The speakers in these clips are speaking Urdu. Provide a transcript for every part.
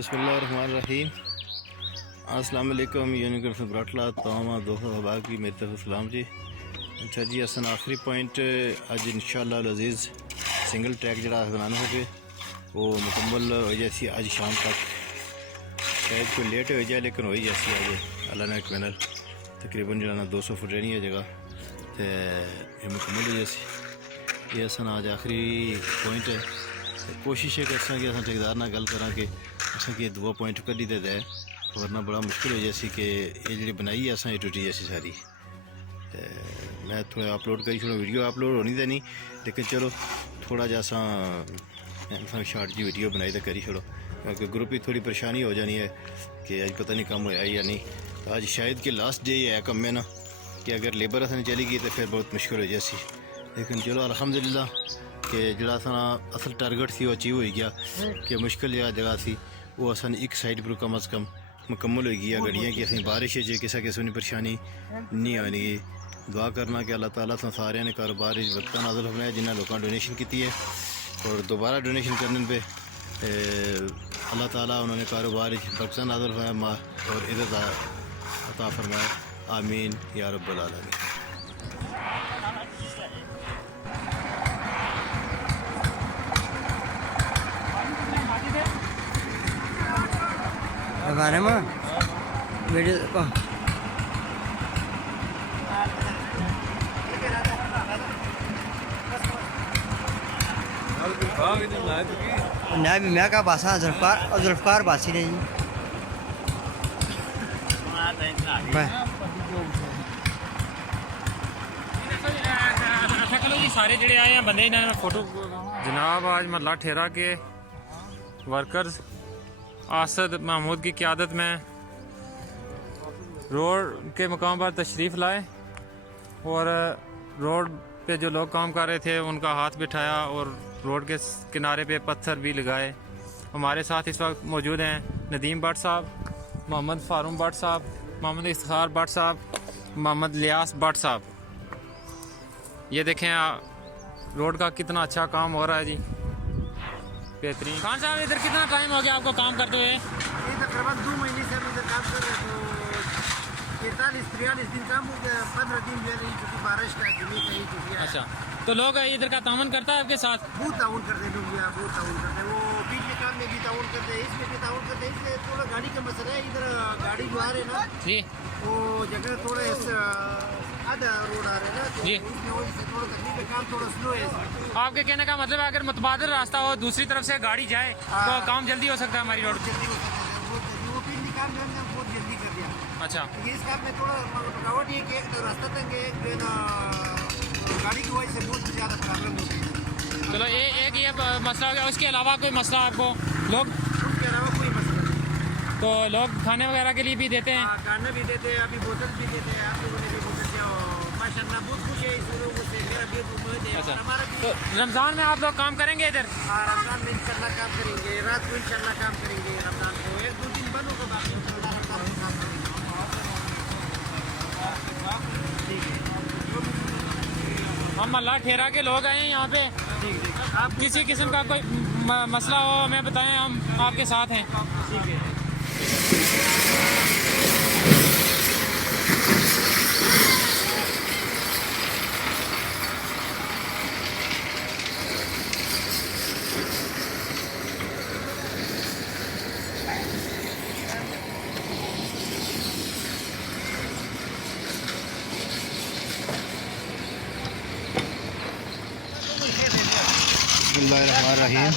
بسم اللہ الرحمن الرحیم۔ السلام علیکم، یونیورسٹی براٹلا تمام دوستوں احباب کی میری طرف سلام جی۔ اچھا جی، اصل آخری پوائنٹ اج انشاءاللہ العزیز سنگل ٹریک جڑا بنانا ہوگا وہ مکمل ہو جیسی آج شام تک، شاید کوئی لیٹ ہو جائے لیکن ہوئی جیسی آج اللہ نے کینل تقریباً جڑا 200 فٹ رہنی ہے جگہ تو یہ مکمل ہو جیسی۔ یہ اصل آج آخری پوائنٹ ہے، کوشش ہے کہ اصل ٹھیکیدار نہ گل کرا کہ اصل کہ دو پوائنٹ کڈی دے دے ورنہ بڑا مشکل ہو جیسی کہ یہ جڑی بنائی ہے اصل یہ ٹوٹی جیسی ساری۔ میں تھوڑا اپلوڈ کری چھوڑا، ویڈیو اپلوڈ ہونی تو نہیں لیکن چلو تھوڑا جا شارٹ جی ویڈیو بنائی تو کری چھوڑو، کیونکہ گروپ ہی تھوڑی پریشانی ہو جانی ہے کہ اج پتہ نہیں کم ہوا یا نہیں۔ آج شاید کہ لاسٹ ڈے ہے کم میں نا کہ اگر لیبر اصل چلی گئی تو پھر بہت مشکل ہو جیسی، لیکن چلو الحمدللہ کہ جڑا اصل ٹارگٹ سی وہ اچیو ہوئی گیا کہ مشکل جگہ سی وہ اصل ایک سائڈ پر کم از کم مکمل ہوئی گیا گڈیاں کہ اصل بارش ہے کسی قسم کی پریشانی نہیں آنی گی۔ دعا کرنا کہ اللہ تعالیٰ سارے نے کاروبار برکت نازل فرمایا جنہیں لوگوں نے ڈونیشن کی ہے اور دوبارہ ڈونیشن کرنے پہ اللہ تعالیٰ انہوں نے کاروبار برکت نازل فرمایا اور عزت عطا فرمایا، آمین یا رب العالمین۔ ویڈیو میں کا باسا ذوالفقار باسی نے جی سارے جڑے آئے ہیں بندے انہوں نے فوٹو جناب آج محلہ ٹھیرا کے ورکرز اسد محمود کی قیادت میں روڈ کے مقام پر تشریف لائے اور روڈ پہ جو لوگ کام کر رہے تھے ان کا ہاتھ بٹھایا اور روڈ کے کنارے پہ پتھر بھی لگائے۔ ہمارے ساتھ اس وقت موجود ہیں ندیم بٹ صاحب، محمد فاروق بٹ صاحب، محمد افتخار بٹ صاحب، محمد لیاس بٹ صاحب۔ یہ دیکھیں روڈ کا کتنا اچھا کام ہو رہا ہے جی، بہترین۔ خان صاحب ادھر کتنا ٹائم ہو گیا آپ کو کام کرتے ہوئے؟ تقریباً 2 مہینے سے ہم ادھر کام کر رہے ہیں، تو 43 دن کام ہو گیا، 15 دن جو ہے کیونکہ بارش کا زمین کہیں چکی ہے۔ اچھا، تو لوگ ادھر کا تعاون کرتا ہے آپ کے ساتھ؟ بہت تعاون کرتے ہیں لوگ، یہاں بہت تعاون کرتے ہیں، وہ بجلی کام میں بھی تعاون کرتے ہیں، اس میں بھی تعاون کرتے ہیں۔ اس لیے تھوڑا گاڑی کا مسئلہ ہے، ادھر گاڑی جو آ رہے ہیں نا جی وہ جگہ تھوڑا آدھا روڈ آ رہا ہے نا، تو جی، اس کی وجہ سے تھوڑا تکلیف ہے، کام تھوڑا سلو ہے۔ آپ کے کہنے کا مطلب ہے اگر متبادل راستہ ہو دوسری طرف سے گاڑی جائے تو کام جلدی ہو سکتا ہے ہماری روڈ؟ جلدی ہو سکتا ہے، بہت جلدی، وہ بجلی کام جو ہے بہت جلدی کر دیا۔ اچھا، اس کام میں تھوڑا رکاوٹ یہ ہے کہ ایک تو راستہ تنگ ہے، ایک جو ہے نا گاڑی کی وجہ سے بہت زیادہ پرابلم ہوتی ہے۔ چلو ایک یہ مسئلہ ہو گیا، اس کے علاوہ کوئی مسئلہ آپ کو؟ لوگ اس کے علاوہ کوئی مسئلہ نہیں، تو لوگ کھانے وغیرہ کے لیے بھی دیتے ہیں؟ کھانا بھی دیتے ہیں، ابھی بوتل بھی دیتے ہیں، آپ لوگوں نے بھی بوتل دیا، ماشاء اللہ بہت خوش ہے اس لوگوں سے، میرا بھی امید ہے اچھا، اور ہمارا بھی۔ تو رمضان میں آپ لوگ کام کریں گے ادھر؟ رمضان میں انشاءاللہ کام کریں گے، رات کو انشاءاللہ کام کریں گے، رمضان کو 1-2 دن بند ہوگا، باقی انشاءاللہ رمضان کو کام کریں گے۔ ہم محلہ ٹھیرا کے لوگ آئے ہیں یہاں پہ، آپ کسی قسم کا کوئی مسئلہ ہو ہمیں بتائیں، ہم آپ کے ساتھ ہیں۔ ٹھیک ہے۔ بسم اللہ الرحمن الرحیم۔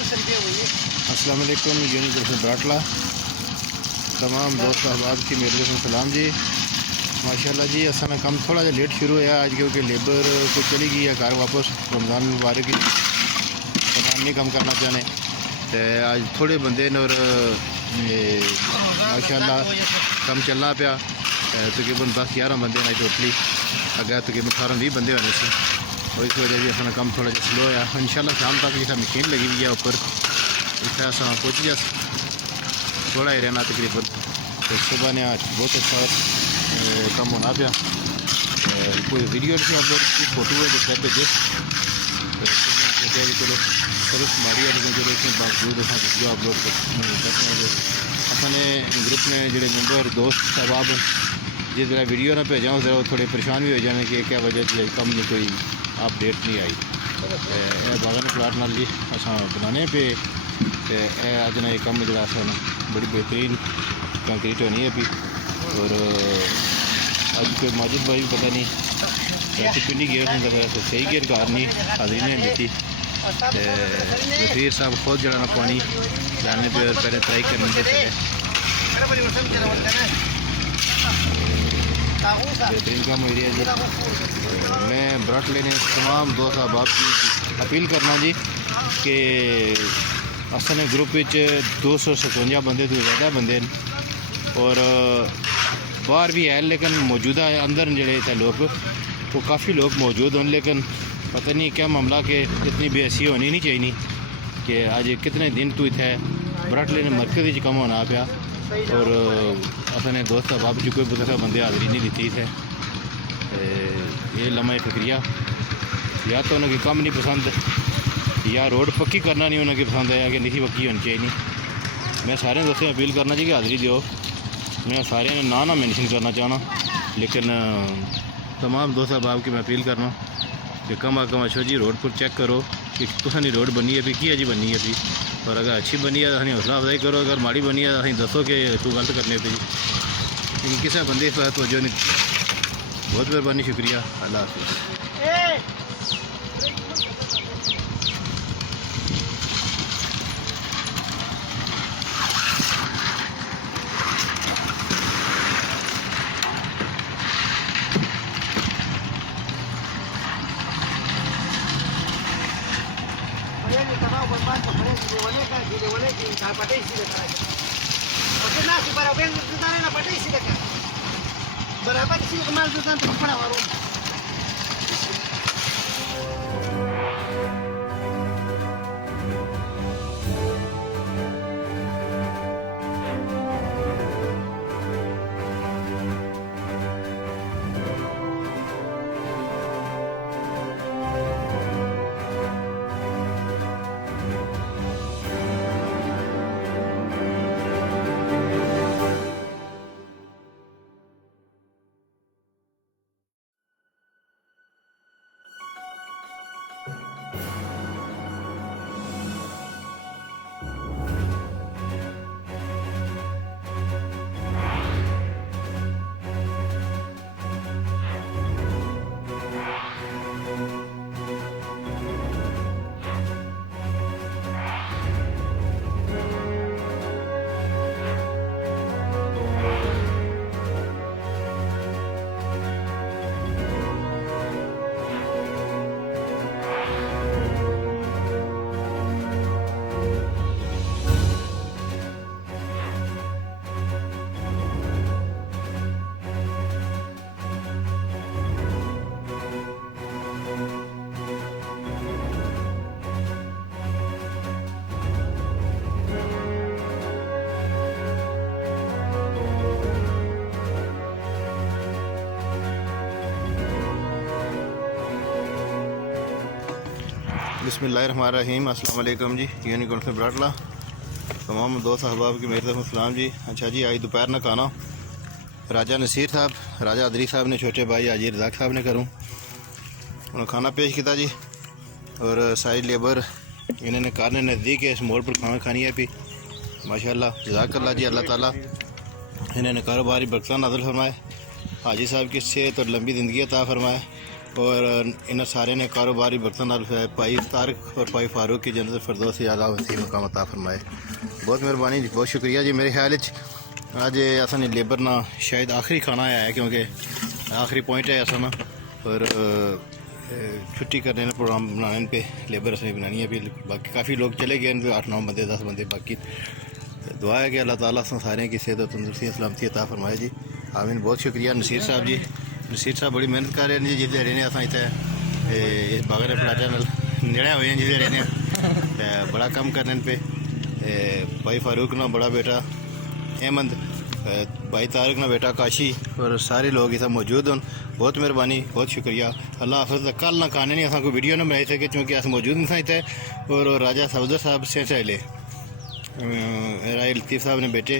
السلام علیکم، یونیورسٹی براٹلا تمام دوست احباب کی میرے طرف سلام جی۔ ماشاءاللہ جی اصل کام تھوڑا جا لیٹ شروع ہوا آج کیونکہ لیبر کو چلی گئی ہے گھر واپس، رمضان مبارک کی کام نہیں کم کرنا چاہنے تو آج تھوڑے بندے نے اور ماشاءاللہ کم چلنا پیا، تقریباً 10-11 بندے ہیں ٹوٹلی، اگر تقریباً 18-20 بندے ہونے سے، اور اس وجہ سے اصل کام تھوڑا جا سلو ہے۔ انشاءاللہ شام تک جیسا مشین لگی ہوئی ہے اوپر اتنا اصل پہنچ جا تھوڑا ہی رہنا تقریباً، تو صبح نے آج بہت اچھا کام ہونا پیا۔ کوئی ویڈیو سے اپلوڈ کی فوٹو ہے جو پہ جس چلو سروس ہماری ہے لیکن چلو اس میں باوجود ویڈیو اپلوڈ کرتے ہیں۔ اپنے گروپ میں جڑے ممبر دوست احباب جس طرح ویڈیو نہ بھیجا ذرا وہ تھوڑے پریشان بھی ہو جانے کہ کیا وجہ سے کم نہیں کوئی اپڈیٹ نہیں آئی باغن پلاٹ نال جی اصا بنانے پہ اج نہ یہ کم جڑا سا بڑی بہترین کنکریٹ ہونی ہے پی اور اج کوئی ماجد بھائی پتہ نہیں پنڈی گیا تو صحیح کے انکار نہیں حاضری نہیں دیتی وزیر صاحب خود جڑا نا پانی لانے پہ پہلے ٹرائی کرنے سے بہترین کام ہو رہی ہے جی میں برٹ لینے تمام دوست احباب کی اپیل کرنا جی کہ اصل گروپ 257 بندے تو زیادہ بندے اور باہر بھی ہے لیکن موجودہ اندر جڑے تھے لوگ وہ کافی لوگ موجود ہیں لیکن پتہ نہیں کیا معاملہ کہ اتنی بے حسی ہونی نہیں چاہیے کہ آج کتنے دن تو اتنے برٹ لینے مرکز کم ہونا پیا اور اصل دوست احباب جو کوئی بتا بندے حاضری نہیں دیتی تھے یہ لمحہ فکریہ یا تو انہوں کی کم نہیں پسند یا روڈ پکی کرنا نہیں انہوں کی پسند ہے کہ نہیں پکی ہونی چاہیے میں سارے دوستوں اپیل کرنا چاہیے کہ حاضری دیو میں سارے نہ مینشن کرنا چاہنا لیکن تمام دوست احباب کی میں اپیل کرنا کہ کم از کم اچھو جی روڈ پر چیک کرو کہ تسانی روڈ بنی ہے بھی کیا جی بنی ہے بھی اور اگر اچھی بنی ہے تو حوصلہ افزائی کرو اگر ماڑی بنی ہے تو دسو کہ تو غلط کرنے پہ جی کسی بندے پر توجہ نہیں بہت مہربانی شکریہ اللہ حافظ برابر کسی کمال دوستان تو پڑا وارو بسم اللہ الرحمن الرحیم السلام علیکم جی یونیکورن سے براٹلا تمام دوست احباب کی میری طرف السلام جی اچھا جی آج دوپہر نہ کھانا راجہ نصیر صاحب راجہ ادری صاحب نے چھوٹے بھائی حاجی رزاق صاحب نے کروں انہوں نے کھانا پیش کیا جی اور ساری لیبر انہوں نے کارنے نزدیک ہے اس موڑ پر کھانا کھانی ہے پی ماشاءاللہ جزاک اللہ جی اللہ تعالیٰ انہوں نے کاروباری برکتاں نازل فرمائے حاجی صاحب کی صحت اور لمبی زندگی عطا فرمائے اور ان سارے نے کاروباری برتن پائی طارق اور پائی فاروق کی جنت الفردوس سے زیادہ وسیع مقام عطا فرمائے بہت مہربانی جی بہت شکریہ جی میرے خیال اج اصل لیبر نہ شاید آخری کھانا آیا ہے کیونکہ آخری پوائنٹ ہے اصل اور چھٹی کرنے پروگرام بنانے پہ لیبر اصل بنانی ہے باقی کافی لوگ چلے گئے 8-9 بندے 10 بندے باقی دعا ہے کہ اللہ تعالیٰ سارے کی صحت و تندرستی سلامتی عطا فرمائے جی آمین بہت شکریہ نصیر صاحب جی نصیر صاحب بڑی محنت کر رہے ہیں جی جتنے رہنے اتنے اس باغر پلاٹا نڑے ہوئے ہیں جتنے رہنے بڑا کم کرنے پہ بھائی فاروق نہ بڑا بیٹا احمد بھائی طارق نہ بیٹا کاشی اور سارے لوگ اس موجود ہیں بہت مہربانی بہت شکریہ اللہ حافظ کل نہ کھانے نہیں کوئی ویڈیو نہ بنائی سکے چونکہ اس موجود نہیں اتنے اور راجہ سعودہ صاحب سے چلے رائے لطیف صاحب نے بیٹے